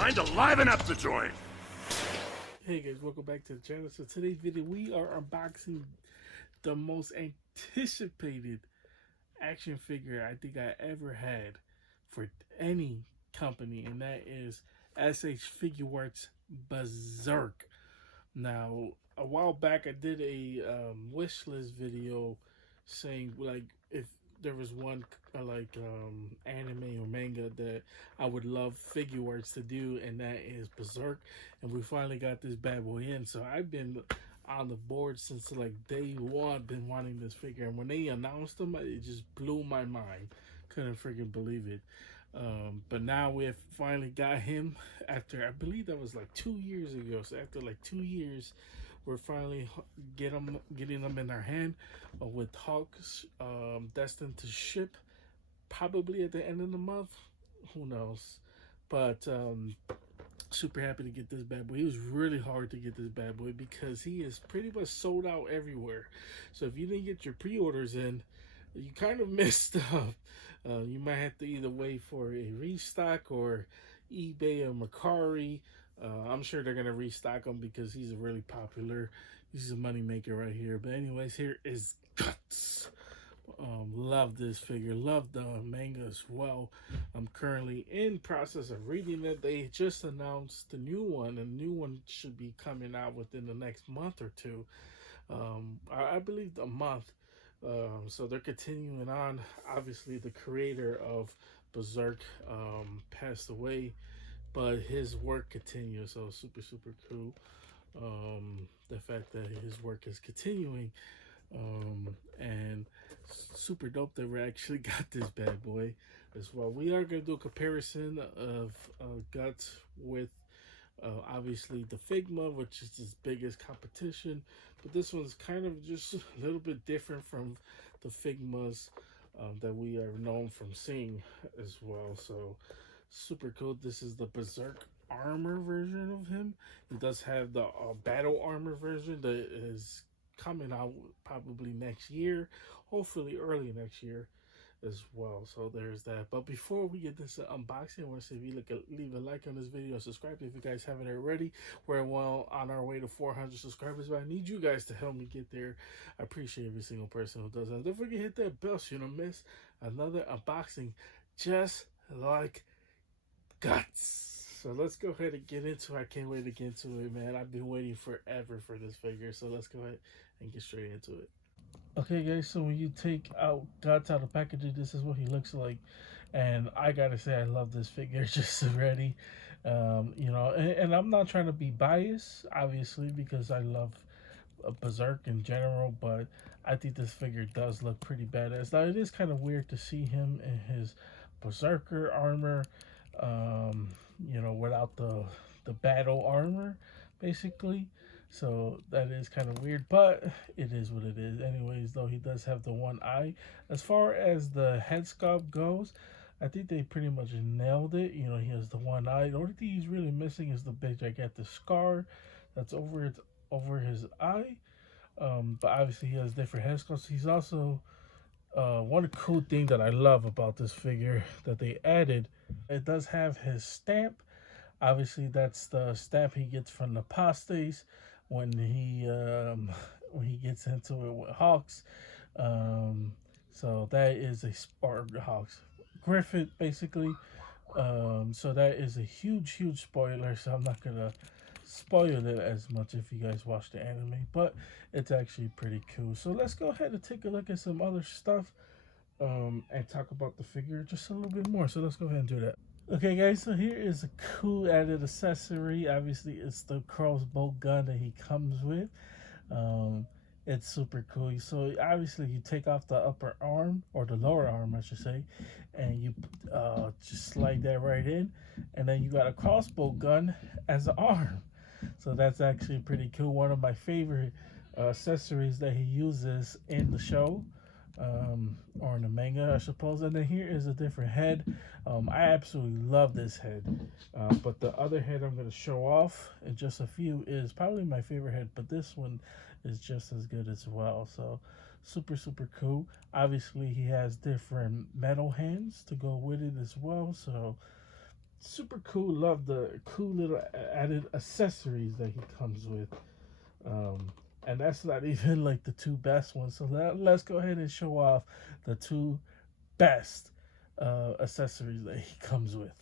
Time to liven up the joint. Hey guys, welcome back to the channel. So today's video, we are unboxing the most anticipated action figure I think I ever had for any company, and that is S.H.Figuarts Berserk. Now, a while back, I did a wish list video saying like if there was one anime or manga that I would love Figuarts to do, and that is Berserk. And we finally got this bad boy in. So I've been on the board since like day one, been wanting this figure, and when they announced them, it just blew my mind. Couldn't freaking believe it. But now we have finally got him after, I believe that was like 2 years ago. So after like 2 years, we're finally getting them in our hand, with Hawks destined to ship probably at the end of the month. Who knows? But super happy to get this bad boy. It was really hard to get this bad boy because he is pretty much sold out everywhere. So if you didn't get your pre-orders in, you kind of missed up. You might have to either wait for a restock or eBay or Mercari. I'm sure they're gonna restock him because he's a really popular. He's a money maker right here. But anyways, here is Guts. Love this figure. Love the manga as well. I'm currently in process of reading it. They just announced the new one, and the new one should be coming out within the next month or two. I believe a month. So they're continuing on. Obviously, the creator of Berserk passed away, but his work continues. So super cool. The fact that his work is continuing, and super dope that we actually got this bad boy as well. We are gonna do a comparison of Guts with obviously the Figma, which is his biggest competition, but this one's kind of just a little bit different from the Figmas that we are known from seeing as well. So super cool. This is the Berserk armor version of him. He does have the battle armor version that is coming out probably next year, hopefully early next year as well. So there's that. But before we get this unboxing, I want to say if you leave a like on this video and subscribe if you guys haven't already. We're well on our way to 400 subscribers, but I need you guys to help me get there. I appreciate every single person who does that. Don't forget to hit that bell so you don't miss another unboxing just like Guts. So let's go ahead and get into it. I can't wait to get into it, man. I've been waiting forever for this figure, so let's go ahead and get straight into it. Okay guys, so when you take out Guts out of packaging, this is what he looks like, and I gotta say I love this figure just already. You know, and I'm not trying to be biased, obviously, because I love Berserk in general, but I think this figure does look pretty badass. Now it is kind of weird to see him in his Berserker armor, you know, without the battle armor, basically. So that is kind of weird, but it is what it is. Anyways, though, he does have the one eye. As far as the head sculpt goes, I think they pretty much nailed it. You know, he has the one eye. The only thing he's really missing is the big gigantic scar that's over his eye. But obviously he has different head sculpts. He's also one cool thing that I love about this figure that they added, it does have his stamp. Obviously that's the stamp he gets from the pastes when he gets into it with Hawks. So that is a Hawks Griffith, basically. So that is a huge spoiler, so I'm not gonna spoil it as much if you guys watch the anime, but it's actually pretty cool. So let's go ahead and take a look at some other stuff, and talk about the figure just a little bit more. So let's go ahead and do that. Okay guys, so here is a cool added accessory. Obviously it's the crossbow gun that he comes with. It's super cool. So obviously you take off the upper arm, or the lower arm I should say, and you just slide that right in, and then you got a crossbow gun as an arm. So that's actually pretty cool. One of my favorite accessories that he uses in the show, or in the manga, I suppose. And then here is a different head. I absolutely love this head, but the other head I'm going to show off in just a few is probably my favorite head, but this one is just as good as well. So super cool. Obviously he has different metal hands to go with it as well, so super cool. Love the cool little added accessories that he comes with. Um, and that's not even like the two best ones. So let's go ahead and show off the two best accessories that he comes with.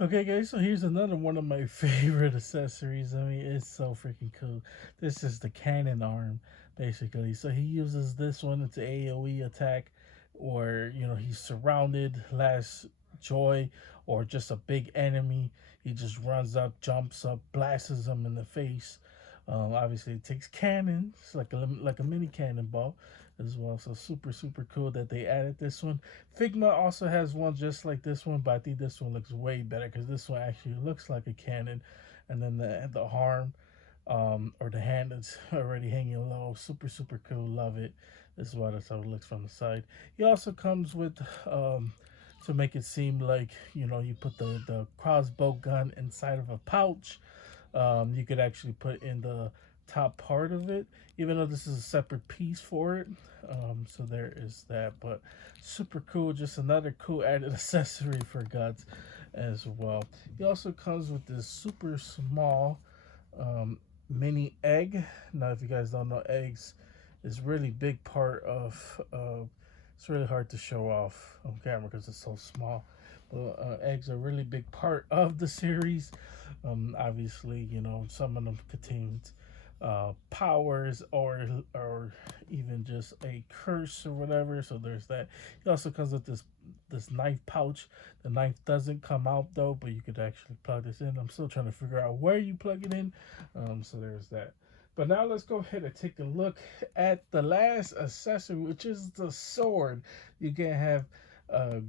Okay, guys, so here's another one of my favorite accessories. I mean, it's so freaking cool. This is the cannon arm, basically. So he uses this one. It's an AoE attack, or he's surrounded, last joy, or just a big enemy. He just runs up, jumps up, blasts them in the face. Obviously, it takes cannons, like a mini cannonball as well. So super cool that they added this one. Figma also has one just like this one, but I think this one looks way better because this one actually looks like a cannon, and then the arm or the hand that's already hanging low. Super cool. Love it. This is what that's how it looks from the side. He also comes with to make it seem like you put the crossbow gun inside of a pouch. You could actually put in the top part of it, even though this is a separate piece for it. So there is that, but super cool. Just another cool added accessory for Guts as well. He also comes with this super small mini egg. Now, if you guys don't know, eggs is really big part of. It's really hard to show off on camera because it's so small. But eggs are a really big part of the series. Obviously, some of them contain powers or even just a curse or whatever. So there's that. He also comes with this knife pouch. The knife doesn't come out though, but you could actually plug this in. I'm still trying to figure out where you plug it in. So there's that. But now let's go ahead and take a look at the last accessory, which is the sword. You can't have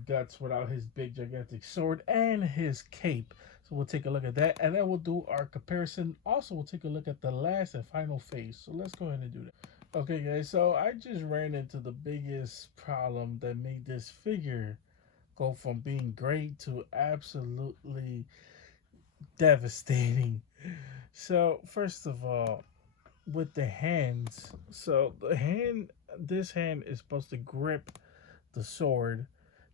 Guts without his big gigantic sword and his cape. So we'll take a look at that, and then we'll do our comparison. Also, we'll take a look at the last and final phase. So let's go ahead and do that. Okay, guys, so I just ran into the biggest problem that made this figure go from being great to absolutely devastating. So, first of all, with the hands, so this hand is supposed to grip the sword.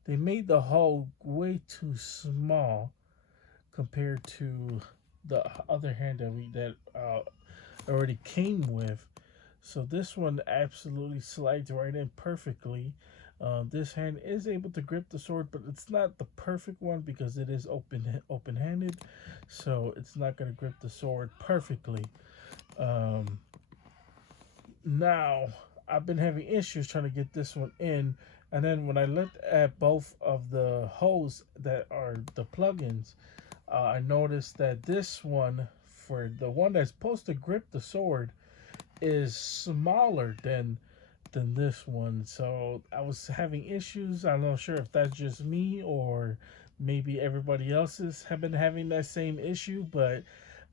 They made the hole way too small compared to the other hand that already came with. So this one absolutely slides right in perfectly. This hand is able to grip the sword, but it's not the perfect one because it is open-handed, so it's not going to grip the sword perfectly. Now, I've been having issues trying to get this one in, and then when I looked at both of the holes that are the plugins, I noticed that this one, for the one that's supposed to grip the sword, is smaller than this one. So I was having issues. I'm not sure if that's just me or maybe everybody else have been having that same issue, but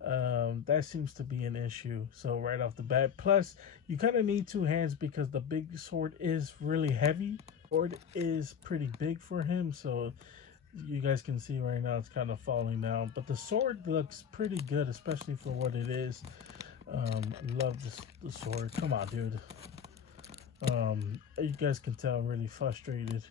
that seems to be an issue. So right off the bat, plus you kind of need two hands because the big sword is really heavy. Sword is pretty big for him, so you guys can see right now it's kind of falling down, but the sword looks pretty good, especially for what it is. Love the sword. Come on, dude. You guys can tell I'm really frustrated.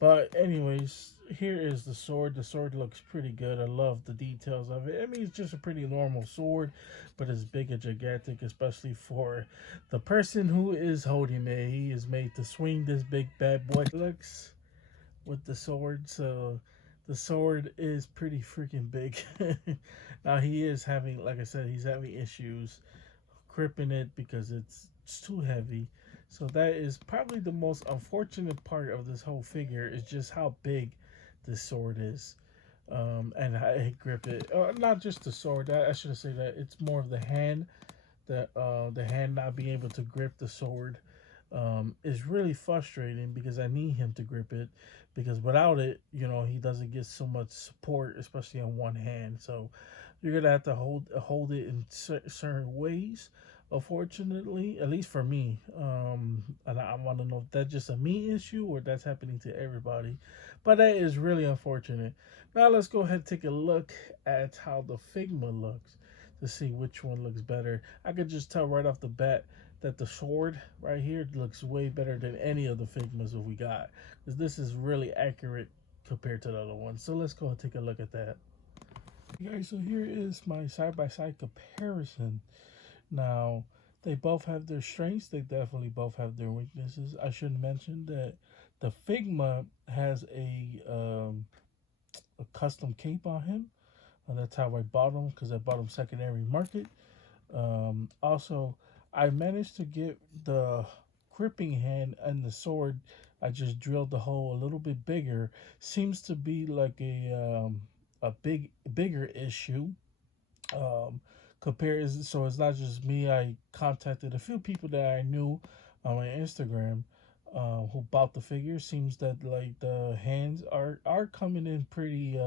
But anyways, here is the sword. The sword looks pretty good. I love the details of it. I mean, it's just a pretty normal sword, but it's big and gigantic, especially for the person who is holding it. He is made to swing this big bad boy. Looks with the sword, so the sword is pretty freaking big. Now he is having, like I said, he's having issues gripping it because it's too heavy. So that is probably the most unfortunate part of this whole figure, is just how big this sword is. And I grip it. Not just the sword. I should say that it's more of the hand. The hand not being able to grip the sword is really frustrating because I need him to grip it, because without it, he doesn't get so much support, especially on one hand. So you're gonna have to hold it in certain ways. Unfortunately, at least for me, and I want to know if that's just a me issue or that's happening to everybody. But that is really unfortunate. Now let's go ahead and take a look at how the Figma looks to see which one looks better. I could just tell right off the bat that the sword right here looks way better than any of the Figmas that we got, because this is really accurate compared to the other one. So let's go and take a look at that. Okay, guys, so here is my side-by-side comparison. Now, they both have their strengths. They definitely both have their weaknesses. I should mention that the Figma has a custom cape on him. And that's how I bought him, because I bought him secondary market. Also, I managed to get the gripping hand and the sword. I just drilled the hole a little bit bigger. Seems to be like a bigger issue. Um, so it's not just me. I contacted a few people that I knew on my Instagram who bought the figure. Seems that like the hands are coming in pretty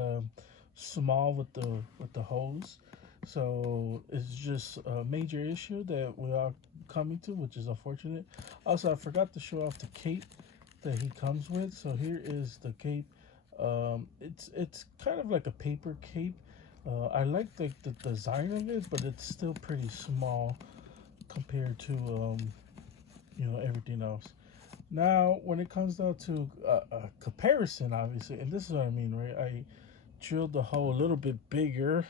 small with the holes. So it's just a major issue that we are coming to, which is unfortunate. Also, I forgot to show off the cape that he comes with. So here is the cape. It's kind of like a paper cape. I like the design of it, but it's still pretty small compared to everything else. Now, when it comes down to a comparison, obviously, and this is what I mean, right? I drilled the hole a little bit bigger,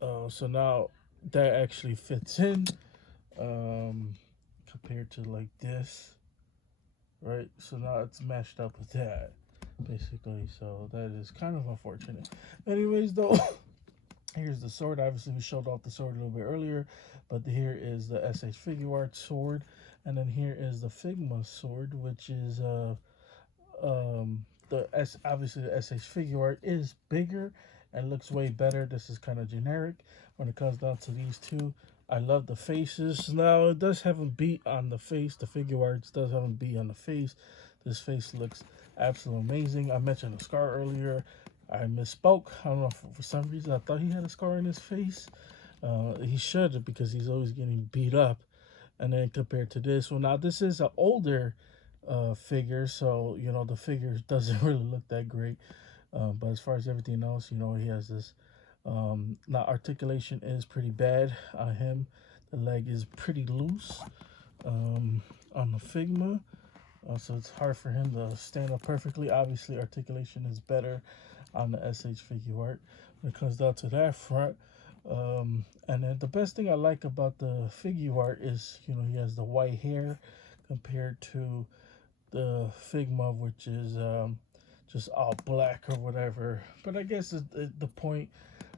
so now that actually fits in compared to like this, right? So now it's matched up with that, basically. So that is kind of unfortunate. Anyways, though, here's the sword. Obviously, we showed off the sword a little bit earlier, but here is the S.H.Figuarts sword, and then here is the Figma sword, which is obviously the S.H.Figuart is bigger and looks way better. This is kind of generic when it comes down to these two. I love the faces. Now it does have a beat on the face. The Figuarts does have a beat on the face. This face looks absolutely amazing. I mentioned a scar earlier. I misspoke. I don't know, for some reason I thought he had a scar in his face. He should, because he's always getting beat up. And then compared to this one, now this is an older figure, so the figure doesn't really look that great. But as far as everything else, he has this. Now articulation is pretty bad on him. The leg is pretty loose on the Figma. So it's hard for him to stand up perfectly. Obviously, articulation is better on the S.H.Figuart when it comes down to that front. And then the best thing I like about the Figuart is, he has the white hair compared to the Figma, which is just all black or whatever. But I guess the point,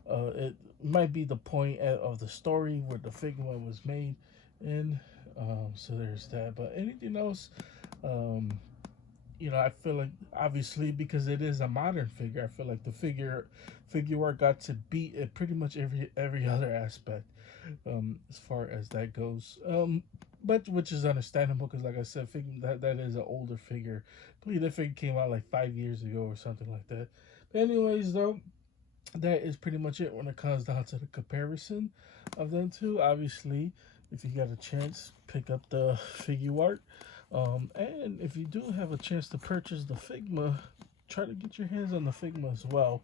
it might be the point of the story where the Figma was made in. So there's that. But anything else, I feel like, obviously, because it is a modern figure, I feel like the figure got to beat it pretty much every other aspect, as far as that goes. But which is understandable, because like I said, that is an older figure. I believe that figure came out like 5 years ago or something like that. But anyways, though, that is pretty much it when it comes down to the comparison of them two. Obviously, if you got a chance, pick up the Figuart. And if you do have a chance to purchase the Figma, try to get your hands on the Figma as well,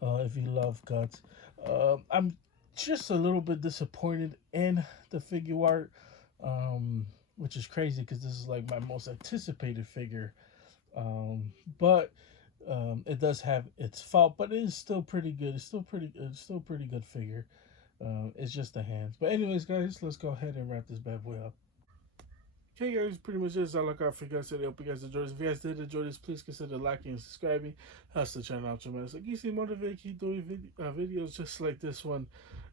if you love guts. I'm just a little bit disappointed in the Figuart, which is crazy because this is like my most anticipated figure. But it does have its fault, but it is still pretty good. It's still pretty good figure. It's just the hands. But anyways, guys, let's go ahead and wrap this bad boy up. Okay, guys, pretty much this. All I got for you guys today. Hope you guys enjoyed this. If you guys did enjoy this, please consider liking and subscribing. Helps the channel out tremendously. You see, motivate, keep doing videos just like this one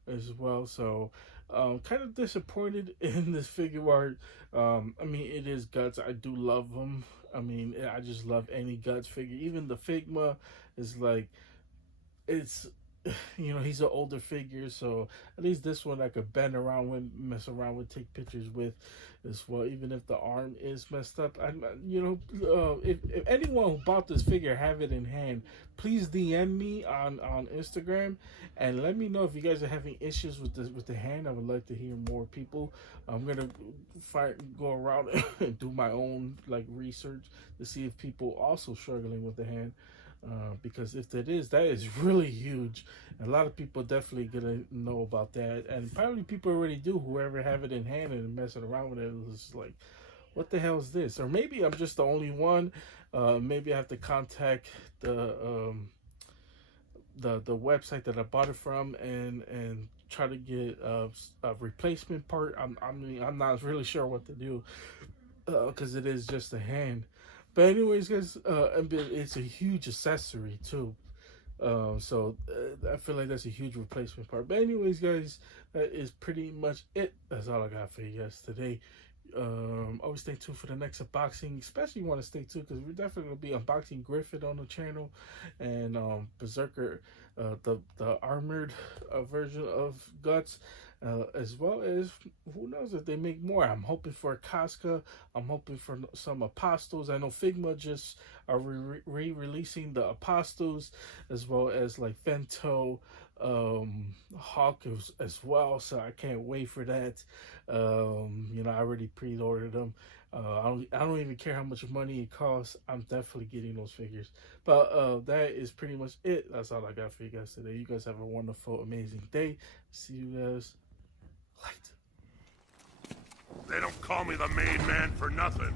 as well. So, kind of disappointed in this figure art. I mean, it is guts. I do love them. I mean, I just love any guts figure. Even the Figma is like, it's, he's an older figure, so at least this one I could bend around with, mess around with, take pictures with as well. Even if the arm is messed up, if anyone who bought this figure have it in hand, please DM me on Instagram and let me know if you guys are having issues with the hand. I would like to hear more people. I'm gonna go around and do my own research to see if people also struggling with the hand. Because if that is really huge. A lot of people definitely gonna know about that, and probably people already do. Whoever have it in hand and messing around with it is like, what the hell is this? Or maybe I'm just the only one. Maybe I have to contact the website that I bought it from and try to get a replacement part. I'm not really sure what to do because it is just a hand. But anyways, guys, it's a huge accessory too. So I feel like that's a huge replacement part. But anyways, guys, that is pretty much it. That's all I got for you guys today. Always stay tuned for the next unboxing. Especially want to stay tuned because we're definitely gonna be unboxing Griffith on the channel and Berserker, the armored version of Guts, as well as who knows if they make more. I'm hoping for a Casca. I'm hoping for some Apostles. I know Figma just are re-releasing the Apostles, as well as like Fento, Hawk as well. So I can't wait for that. You know, I already pre-ordered them. I don't even care how much money it costs. I'm definitely getting those figures. But that is pretty much it. That's all I got for you guys today. You guys have a wonderful, amazing day. See you guys later. They don't call me the main man for nothing.